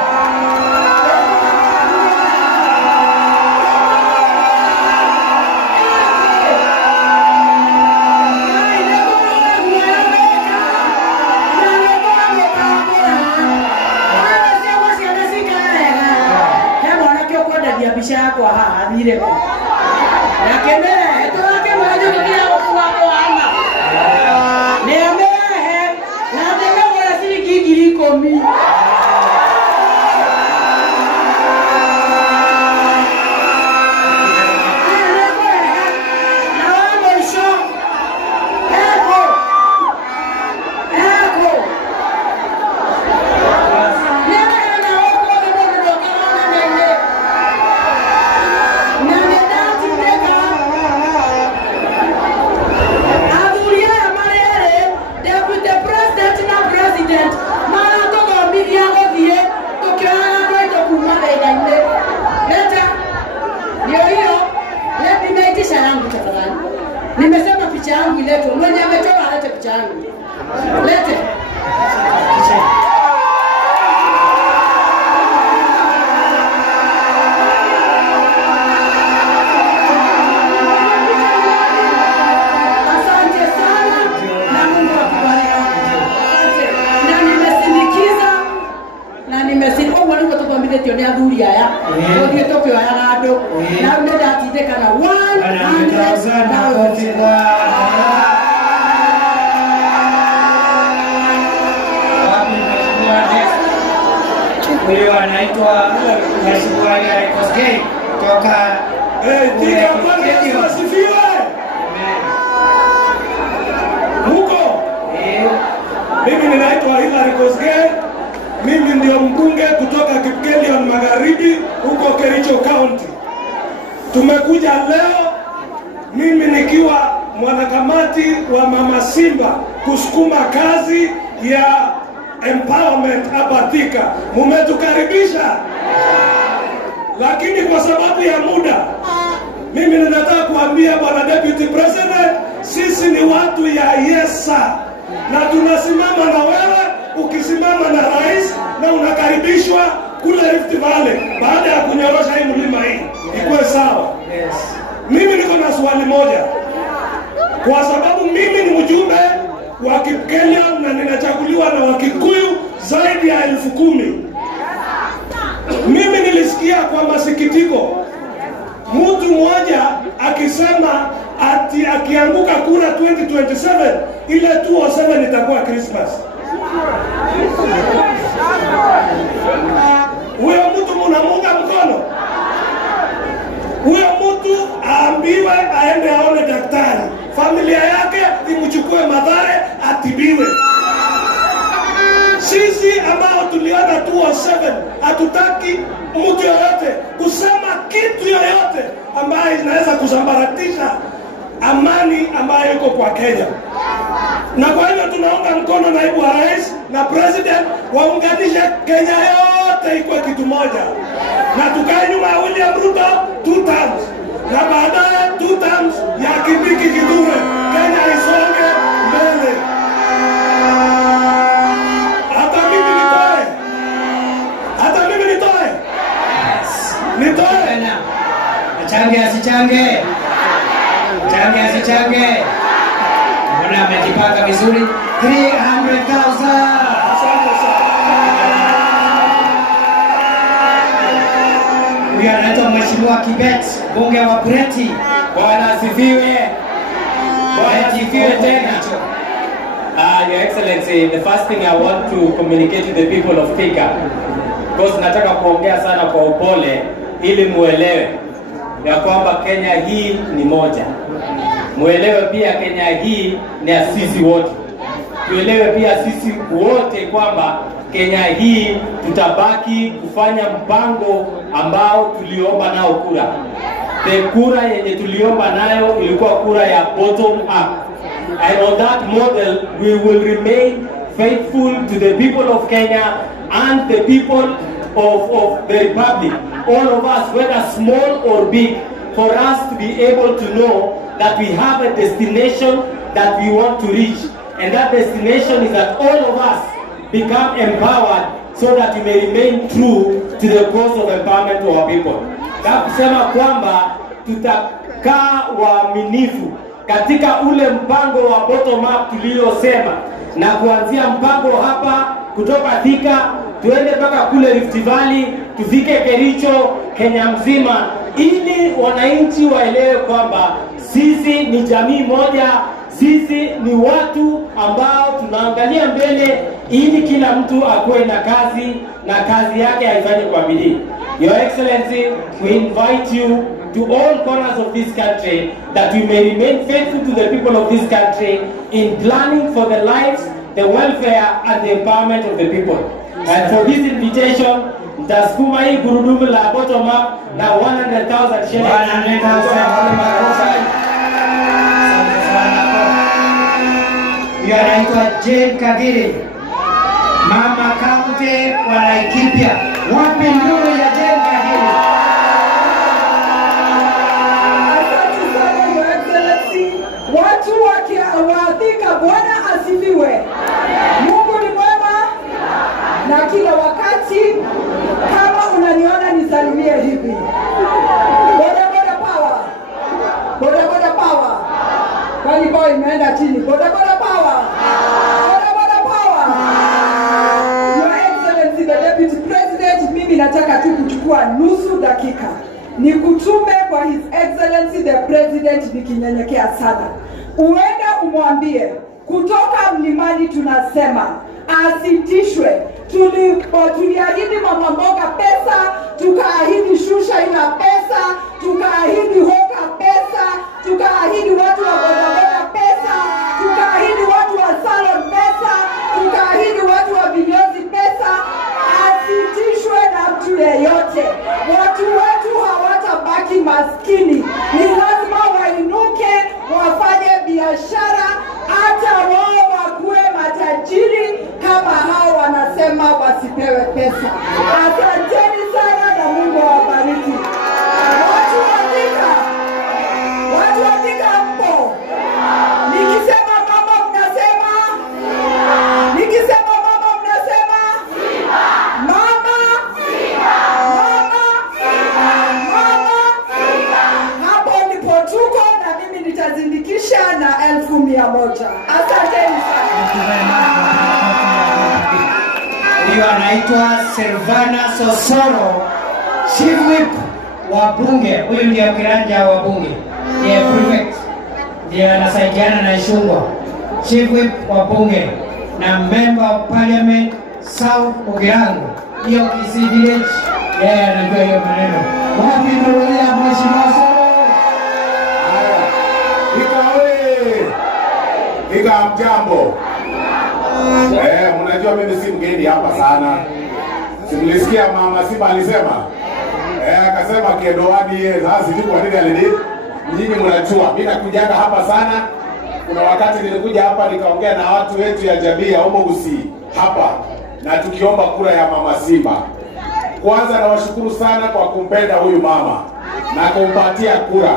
mbica yakwa haha thire ku nake merehe tũrakĩmwenjwo tũtiga gũkua mwana nĩamerehe na ndĩmegũra ciringi 10,000 nimesema picha yangu iletwe mwenye amechora alete picha yangu lete asante sana na Mungu akubariki asante na nimesindikiza na nimesindikiza kwa nini tukwambie tio ni athuri aya ndio tokioya ngado na ndio datindeka na 100,000 huyo anaitwa Mheshimiwa Kosgei kutoka Tika Bwana asifiwe. Huko mimi ninaitwa Hilary Kosgei. Mimi ndio mbunge kutoka Kipkelion Magharibi huko Kericho County. Tumekuja leo mimi nikiwa mwanakamati wa Mama Simba kusukuma kazi ya empowerment hapa Thika. Mumetukaribisha, lakini kwa sababu ya muda mimi ninataka kuambia Bwana Deputy President, sisi ni watu ya Yesa na tunasimama na wewe ukisimama na rais na unakaribishwa kule Rift Valley baada ya kunyorosha hii mlima hii ikuwe sawa. Mimi niko na swali moja, kwa sababu mimi ni mjumbe wa Kenya na ninachaguliwa na Wakikuyu zaidi ya 10,000. Mimi nilisikia kwa masikitiko mtu mmoja akisema ati akianguka kura 2027 ile 207 itakuwa Christmas. Huyo mtu mnamunga mkono? Huyo mtu aambiwe aende aone daktari, familia yake imchukue Mathare atibiwe. Sisi ambao tuliona 207 hatutaki mtu yoyote kusema kitu yoyote ambayo inaweza kusambaratisha amani ambayo iko kwa Kenya. Na kwa hivyo tunaunga mkono naibu wa rais na president waunganishe Kenya yote ikuwe kitu moja, na tukae nyuma ya William Ruto 2 terms na baadaye 2 terms ya Kindiki Kithure. Kenya isonge mbele. Hata mimi nitoe. Achange asichange. Change asichange. Mbona amejipanga vizuri? 300,000. Huyu anaitwa Mheshimiwa Kibet, bunge wa Bureti. Bwana asifiwe. Bwana asifiwe tena. Your Excellency, the first thing I want to communicate to the people of Thika, because nataka kuongea sana kwa upole ili muelewe ya kwamba Kenya hii ni moja. Muelewe pia Kenya hii ni ya sisi wote. Tuelewe pia sisi wote kwamba Kenya hii tutabaki kufanya mpango ambao tuliomba nao kura. Kura yenye tuliomba nayo ilikuwa kura ya bottom up. And on that model, we will remain faithful to the people of Kenya and the people of the Republic. All of us, whether small or big, for us to be able to know that we have a destination that we want to reach. And that destination is that all of us become empowered so that we may remain true to the cause of empowerment to our people. Na kusema kwamba tutakaa waaminifu katika ule mpango wa bottom up tuliosema, na kuanzia mpango hapa kutoka Thika tuende mpaka kule Rift Valley, tufike Kericho, Kenya mzima, ili wananchi waelewe kwamba sisi ni jamii moja, sisi ni watu ambao tunaangalia mbele ili kila mtu akuwe na kazi na kazi yake haifanye kwa bidii. Your Excellency, we invite you to all corners of this country that we may remain faithful to the people of this country in planning for the lives, the welfare and the empowerment of the people. And for this invitation, nitasukuma hii gurudumu la bottom up na 100,000 shillings. 100,000. Anaitwa Jane Kagiri, Mama Kaunti wa Laikipia. Wapi ndugu ya Jane Kagiri? Asante sana Your Excellency. Watu wakiwaadhika, Bwana asifiwe. Mungu ni mwema na kila wakati. Kama unaniona nisalimie hivi. Boda boda power. Boda boda power. Kwani boy imeenda chini. Boda boda power. Boda boda power. Your Excellency the Deputy President, mimi nataka tu kuchukua nusu dakika nikutume kwa His Excellency the President nikinyenyekea sana. Uenda umwambie kutoka mlimani tunasema asitishwe. Tuliahidi mama mboga pesa, tukaahidi shusha ina pesa, tukaahidi hoka pesa, tukaahidi watu wa bodaboda pesa, tukaahidi watu wa salon pesa, tukaahidi watu wa vinyozi pesa. Asitishwe na mtu yeyote. Watu wetu hawatabaki maskini. Ni lazima wainuke, wafanye biashara, hata wao wakuwe matajiri kama hao wanasema wasipewe pesa. Asanteni sana na Mungu awabariki. Watu wa Thika mpo. Nikisema mama mnasema. Nikisema mama mnasema. Asanteni sana. Huyo anaitwa Silvana Sosoro, Chief Whip wa bunge. Huyu ndio kiranja wa bunge, ndiye prefect, ndiye anasaidiana na Ishungwa. Chief Whip wa bunge na member of parliament South Ogirango, hiyo Kisii village, yeye anajua hiyo maneno. Wapi ndio ya mheshimiwa Soro? Ika mjambo. Mnajua mimi si mgeni hapa sana. Simlisikia mama Simba alisema. Akasema Kedowani yeye sasa sijui kwa nini alini. Nyinyi mnajua mimi nakujaga hapa sana. Kuna wakati nilikuja hapa nikaongea na watu wetu ya jamii ya Omogusi hapa na tukiomba kura ya mama Simba. Kwanza nawashukuru sana kwa kumpenda huyu mama na kumpatia kura.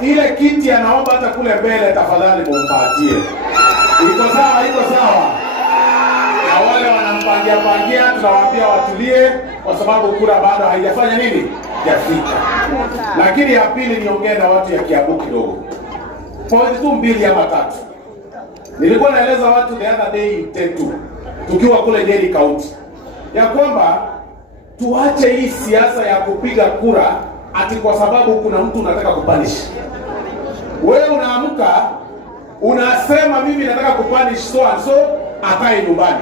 Ile kiti anaomba hata kule mbele tafadhali mumpatie. Iko sawa, iko sawa. Na wale wanampangia tunawaambia watulie kwa sababu kura bado haijafanya nini? Hajafika. Lakini ya pili niongee na watu ya Kiambu kidogo. Point tu mbili ama tatu. Nilikuwa naeleza watu the other day in Tetu tukiwa kule Nyeri County ya kwamba tuache hii siasa ya kupiga kura ati kwa sababu kuna mtu unataka kupanish. Wewe unaamka unasema mimi nataka kupanish so and so, akae nyumbani.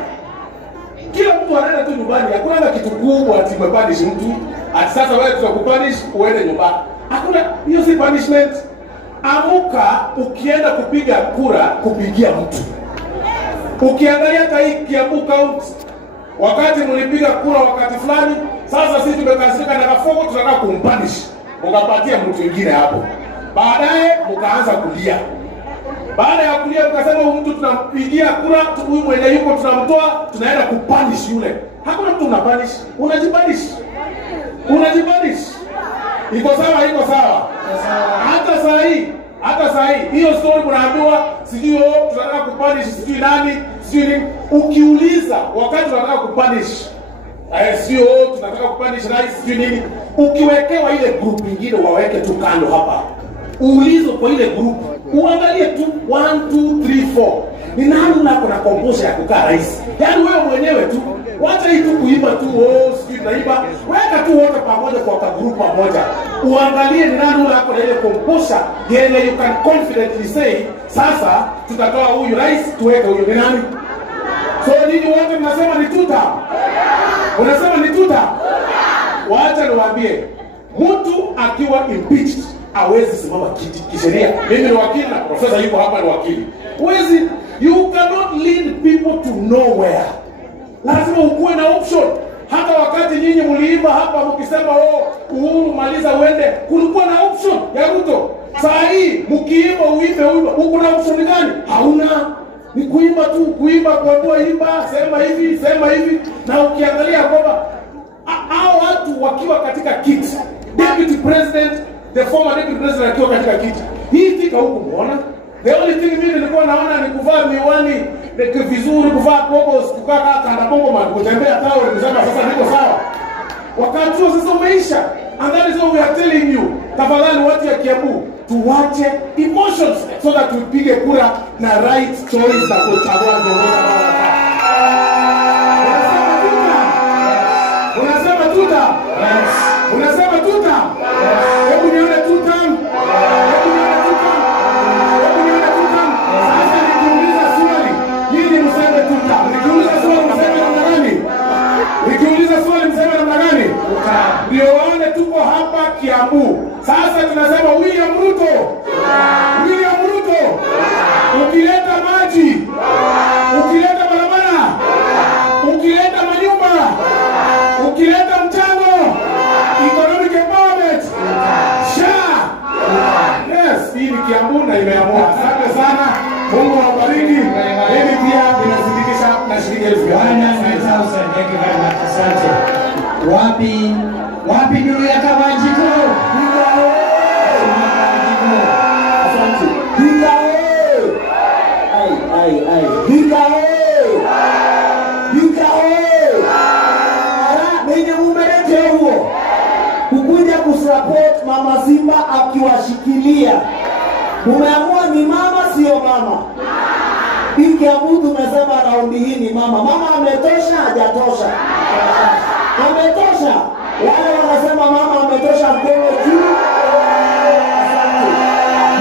Kila mtu anaenda tu nyumbani, hakuna kitu kubwa ati umepanish mtu. Ati sasa wewe tutakupanish uende nyumbani. Hakuna, hiyo si punishment. Amuka ukienda kupiga kura kupigia mtu. Ukiangalia hata hii Kiambu County, wakati mlipiga kura wakati fulani, sasa sisi tumekasirika na kafogo tunataka kumpanish. Ukapatia mtu mwingine hapo. Baadaye mkaanza kulia. Baada ya kulia mkasema huyu mtu tunampigia kura, huyu mwenye yuko tunamtoa, tunaenda kupanish yule. Hakuna mtu unapanish, unajipanish. Unajipanish. Iko sawa, iko sawa. Hata saa hii hiyo story mnaambiwa sijui tunataka kupanish sijui nani, sijui nini. Ukiuliza wakati tunataka kupanish sio tunataka kupanish rais sijui nini, ukiwekewa ile group nyingine waweke tu kando hapa. Uulizo kwa ile group, uangalie tu 1 2 3 4. Ni nani unako na komposha ya kukaa rais? Yaani wewe mwenyewe tu, wacha hii tu kuimba tu sijui tunaiba. Weka tu wote pamoja kwa group pamoja. Uangalie ni nani unako na ile komposha yenye you can confidently say sasa tutatoa huyu rais tuweke huyu ni nani? So nini wote mnasema ni tuta? Unasema ni tuta? Wacha niwaambie, mtu akiwa impeached hawezi simama kiti kisheria. Mimi ni wakili na profesa yuko hapa ni wakili. Huwezi, you cannot lead people to nowhere. Lazima ukuwe na option. Hata wakati nyinyi mliimba hapa mkisema Uhuru maliza uende, kulikuwa na option ya Ruto. Saa hii mkiimba uimbe uko na option gani? Hauna. Ni kuimba tu, kuimba kuambiwa imba, sema hivi. Na ukiangalia kwamba hao watu wakiwa katika kiti, deputy president, the former deputy president akiwa katika kiti, hii tika huko muona. The only thing mimi nilikuwa naona ni kuvaa miwani vizuri, kuvaa kobos, kukaa kanda bongo man, kutembea tao, kusema sasa niko sawa. Wakati huo sasa umeisha. And that is what we are telling you. Tafadhali watu ya Kiambu, tuwache emotions so that tupige kura na right choice za kuchagua viongozi ambao unasema tuta? Yes. Unasema tuta? Hebu nione tuta. Sasa nikiuliza swali, nyinyi mseme tuta. Nikiuliza swali mseme namna gani? Ndio wale tuko hapa Kiambu. Sasa tunasema William Ruto. Ukileta maji, ukileta barabara, ukileta manyumba, ukileta mchango, economic empowerment, yes, hii ni Kiambu na imeamua. Asante sana. Mungu awabariki. Mimi pia ninasindikisha na shilingi 1,000. Thank you very much. Asante. Wapi nuru ya Kawanjiko? Asante. Mwenye mumelete huo kukuja kusupport mama Simba akiwashikilia. Mumeamua ni mama sio mama. Hii Kiambu tumesema raundi hii ni mama. Mama ametosha, hajatosha? Ametosha. Wale wanasema mama ametosha, mkono juu.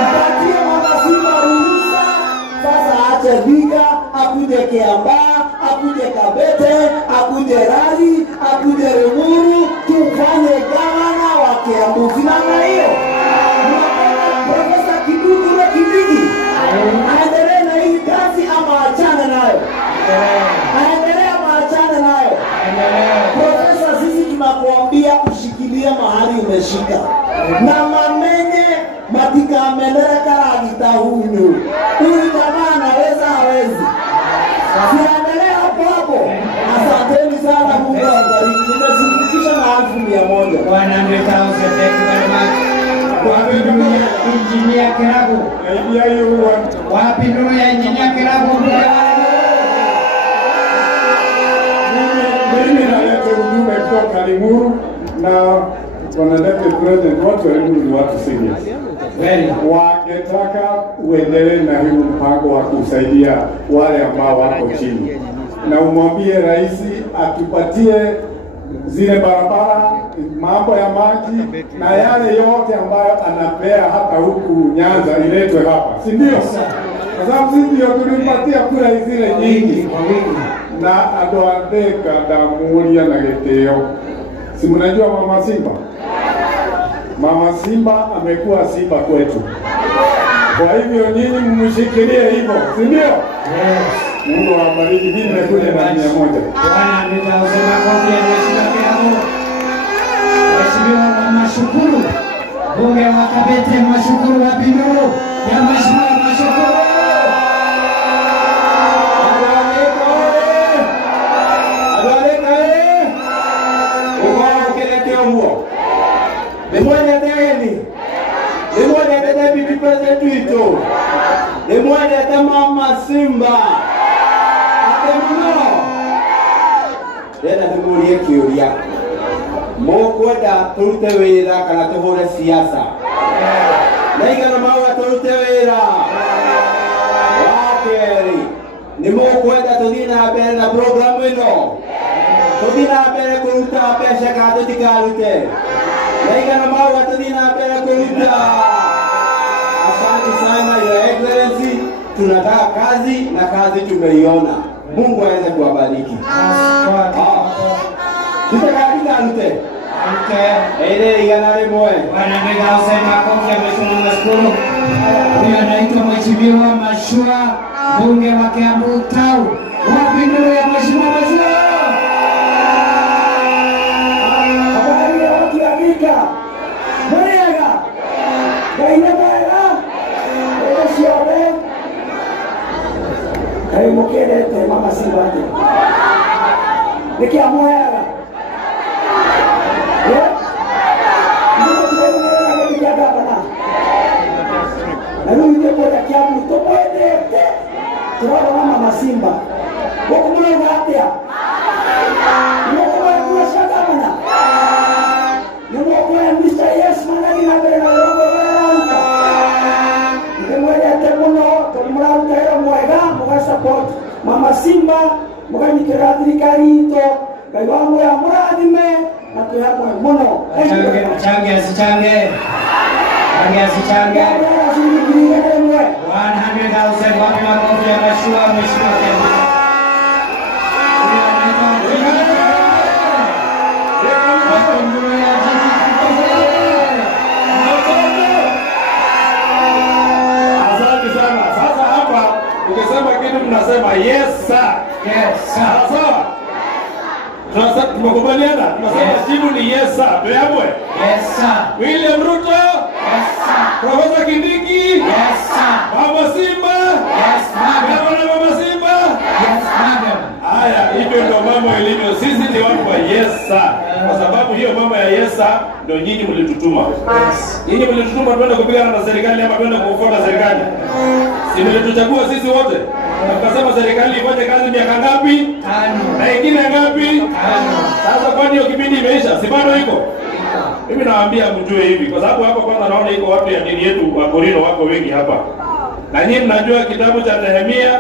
Mpatie Mama Simba ruhusa. Sasa aache Thika, akuje Kiambaa, akuje Kabete, akuje Rari, akuje Limuru, tufanye gavana wa Kiambu. Sinana hiyo. Profesa Kindiki aendelee na hii kazi ama achane nayo? Aendelee ama achane nayo? Profesa, sisi tunakuambia ushikilie mahali umeshika. Na mamenye matika amenere karagita hunyu. Huyu jamaa anaweza hawezi. Siendelee hapo hapo. Asanteni sana, Mungu awabariki. Nimezungukisha na 100,000. 100,000, thank you very much. Wapi nuru ya Engineer Kiragu? Wapi nuru ya Engineer Kiragu? Mimi naleta ujumbe kutoka Limuru na wanaleta president watu wa Limuru ni watu serious. Wangetaka uendelee na hii mpango wa kusaidia wale ambao wako chini, na umwambie rais atupatie zile barabara, mambo ya maji na yale yote ambayo anapea hata huku Nyanza iletwe hapa, si ndio? Kwa sababu sisi ndio tulimpatia kura zile nyingi na adoandeka damuria na geteo. Si mnajua Mama Simba? Mama Simba amekuwa simba kwetu. Kwa hivyo nyinyi mumshikilie hivyo, si ndio? Yes. Mungu awabariki. Mimi nimekuja na 100. Bwana nitausema kofi ya Mheshimiwa Kiragu. Mheshimiwa Mashukuru, bunge wa Kabete, Mashukuru wa Pinduru ya Mheshimiwa Mashukuru. Demwende Mama Simba. Atemano. Dena demurie kiuria. Mokwenda turute wira kana tuhure siasa. Naigana mawa turute wira. Wakeri. Ni mokwenda tudina mbere na programu ino. Tudina mbere kuruta pesa kada tikarute. Naigana mawa tudina mbere kuruta. Asante sana Your Excellency, tunataka kazi na kazi tumeiona. Mungu aweze kuwabariki. Tutakatika ante. Ile iganare moe. Bwana nitausema kofi ya Mheshimiwa Mashukuru. Huyu anaitwa Mheshimiwa Mashua, bunge wa Kiambu Town. Wapi nuru ya Mheshimiwa Mashua? Habari ya watu ya Thika. Mwenega. Gaina mwega. Siabe. Kai mukere te Mama Simba ate. Nikiamwega. Mama Simba. Wokumuna ngatia. Wokumuna kushagana. Wokumuna Mr. Yes manani na bela longo bela. Ngemwele temuno tomura utero mwega muga support Mama Simba muga nikirathiri karito kaiwangu ya muradime na tuyamwe muno. Change asichange. Change. 100,000 wapi makofi ya Mashua Mheshimiwa Kiambu. Asante sana. Sasa hapa ukisema kitu tunasema yes sir. Yes sir. Sawa. Tunasema tumekubaliana. Tunasema jibu ni yes sir. Tuyamwe. Yes sir. William Ruto. Yes sir. Profesa Kindiki. Yes sir. Mama Simba. Yes madam. Mama Simba. Yes madam. Haya, hivyo ndio mambo ilivyo. Sisi ni watu wa yes sir. Kwa sababu hiyo mambo ya yes sir ndio nyinyi mlitutuma. Yes. Nyinyi mlitutuma twende kupigana na serikali ama twende kufuata serikali. Si mlituchagua sisi wote. Na tukasema serikali ifanye kazi miaka ngapi? 5. Na ingine ngapi? 5. Sasa kwani hiyo kipindi imeisha? Si bado iko? Mimi nawaambia mjue hivi kwa sababu hapa kwanza naona iko watu ya dini yetu wa Korino wako wengi hapa. Na nyinyi mnajua kitabu cha Nehemia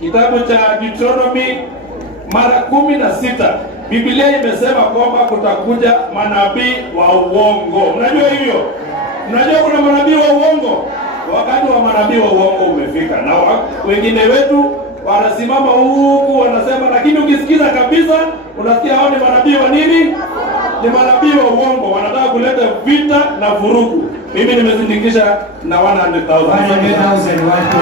kitabu cha Deuteronomy mara 16 Biblia imesema kwamba kutakuja manabii wa uongo. Mnajua hivyo? Mnajua kuna manabii wa uongo? Wakati wa manabii wa uongo umefika, na wengine wetu wanasimama huku wanasema, lakini ukisikiza kabisa unasikia hao ni manabii wa nini? Ni manabii wa uongo, wanataka kuleta vita na vurugu. Mimi nimezindikisha na 100,000 watu.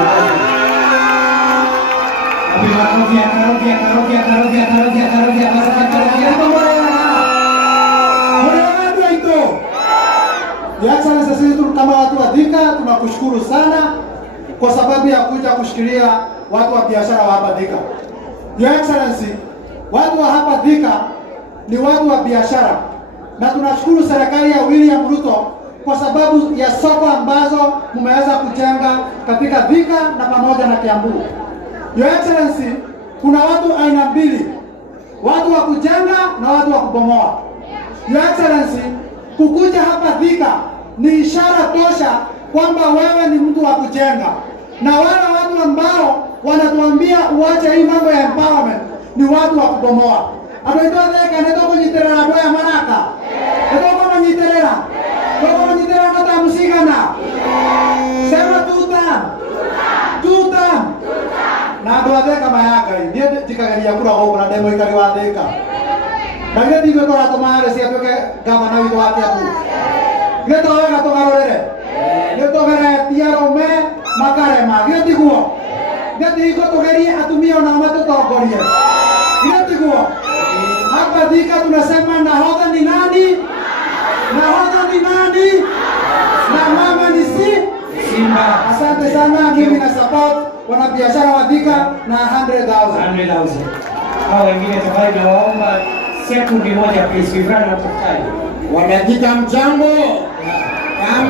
Sisi kama watu wa Thika tunakushukuru sana kwa sababu ya kuja kushikilia watu wa biashara wa hapa Thika. Your Excellency, watu wa hapa Thika ni watu wa biashara, na tunashukuru serikali ya William Ruto kwa sababu ya soko ambazo mmeweza kujenga katika Thika na pamoja na Kiambu. Your Excellency, kuna watu aina mbili, watu wa kujenga na watu wa kubomoa. Your Excellency, kukuja hapa Thika ni ishara tosha kwamba wewe ni mtu wa kujenga, na wale watu ambao wanatuambia uache hii mambo ya empowerment ni watu wa kubomoa. Atoitotheka ndio kujiterera ndio ya maraka. Ndio kama kujiterera. Ndio kama kujiterera kata musigana. Sema tuta. Na ndo atheka mayaka ndiye tikagaria kura huko na demo ikari wa Thika. Na ndio ndio twatomare cia tuke gavana witu wake hapo. Ndio wega tugarorere. Ndio tugere tiarome makarema. Ndio tiguo. Ndio tiko tugeria atumia na matutongorie. Ndio tiguo. Hapa Thika tunasema nahodha ni nani? Nahodha ni nani? Na mama ni Simba. Asante sana, mimi na support wanabiashara wa Thika na 100,000. Hao wengine tafadhali nawaomba sekundi moja please, we run out of time. Wanathika mjambo?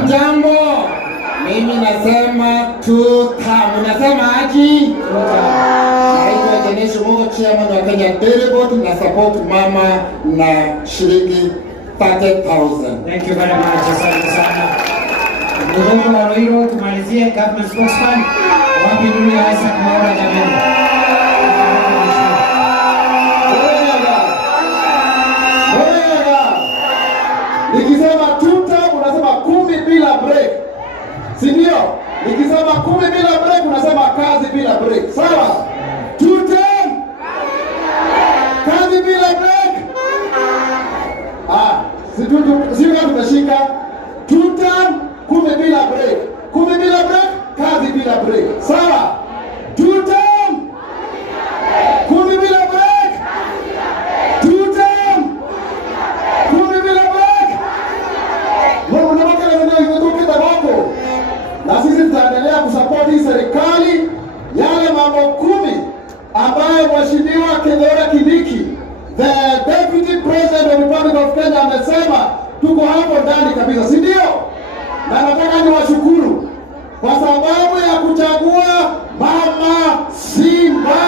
Mjambo. Mimi nasema tuta. Unasema aji? Naitwa Jenesh Mungo, chairman wa Kenya Dairy Board, na support mama na shilingi 30,000. Thank you very much. Asante sana. Mdogo wa Roiro, tumalizie government spokesman. Wapi ndugu ya Isaac Mwaura jamani? Nikisema tuta unasema 10 bila break. Si ndio? Nikisema 10 bila break unasema kazi bila break. Sawa? Tuta kazi bila break. Sio kama tumeshika. Tuta 10 bila break. 10 bila break, kazi bila break. Sawa? Tuta 10 bila break. Tuta 10 bila break. Mungu na makala ndio kutoka hapo. Na sisi tutaendelea kusupport hii serikali, yale mambo 10 ambayo Mheshimiwa Kithure Kindiki, the Deputy President of the Republic of Kenya, amesema tuko hapo ndani kabisa, si ndio? Na nataka niwashukuru kwa sababu ya kuchagua Mama Simba,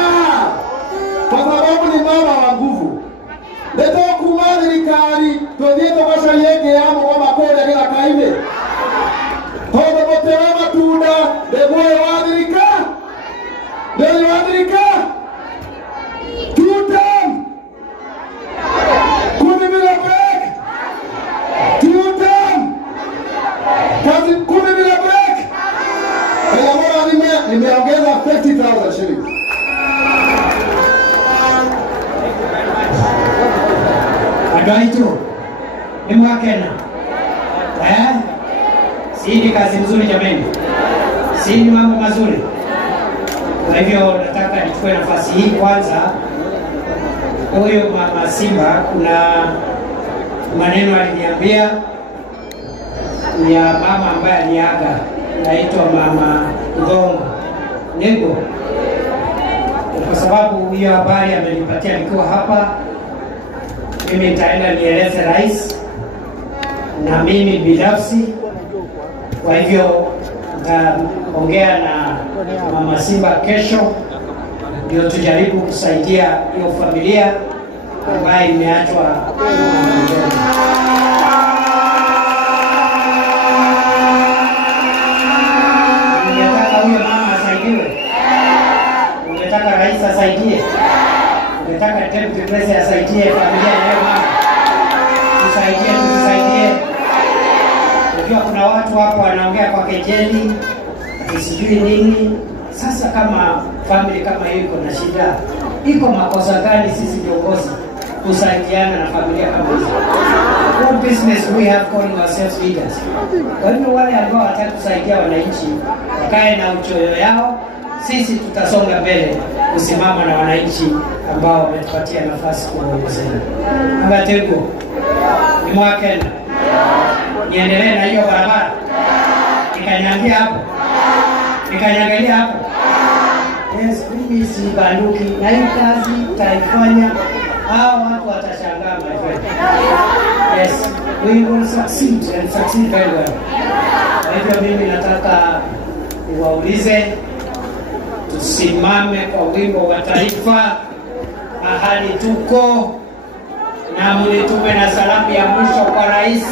kwa sababu ni mama wa nguvu. Leto kumathirikari tuthiete gwaca yenge yamo kwa makore kila kaine todo botewa matunda ndegoe wathirika ndegoe wathirika tutam 10 bila break tutam kazi 10 bila break. Kaya mara nimeongeza 50,000 shillings. Adaitu ni mwakena. Si ni kazi nzuri jamani. Si ni mambo mazuri. Kwa hivyo nataka nichukue nafasi hii kwanza. Huyo Mama Simba kuna maneno aliniambia ya mama ambaye aliaga, naitwa Mama Ndongo Nego, kwa sababu hiyo habari amenipatia nikiwa hapa. Mimi nitaenda nieleze rais na mimi binafsi. Kwa hivyo nitaongea na Mama Simba kesho, ndio tujaribu kusaidia hiyo familia ambayo imeachwa. Ningetaka huyo mama asaidiwe. ungetaka rais asaidie, ungetaka deputy president asaidie familia ya leo mama, tusaidie. Unajua kuna watu hapo wanaongea kwa kejeli, sijui nini. Sasa kama family kama hiyo iko na shida, iko makosa gani sisi viongozi kusaidiana na familia kama hizo? What business we have calling ourselves leaders? Kwa hivyo wale ambao wataka kusaidia wananchi wakae na uchoyo yao, sisi tutasonga mbele kusimama na wananchi ambao wametupatia nafasi kuongoza. Abatego ni mwakena, niendelee na hiyo barabara, nikanyangia hapo, nikanyangalia hapo. Yes, mimi si banduki na hii kazi taifanya, hao watu watashangaa my friend. Yes, we will succeed and succeed very well. Kwa hivyo mimi nataka niwaulize tusimame kwa wimbo wa taifa mahali tuko, na mlitume na salamu ya mwisho kwa rais.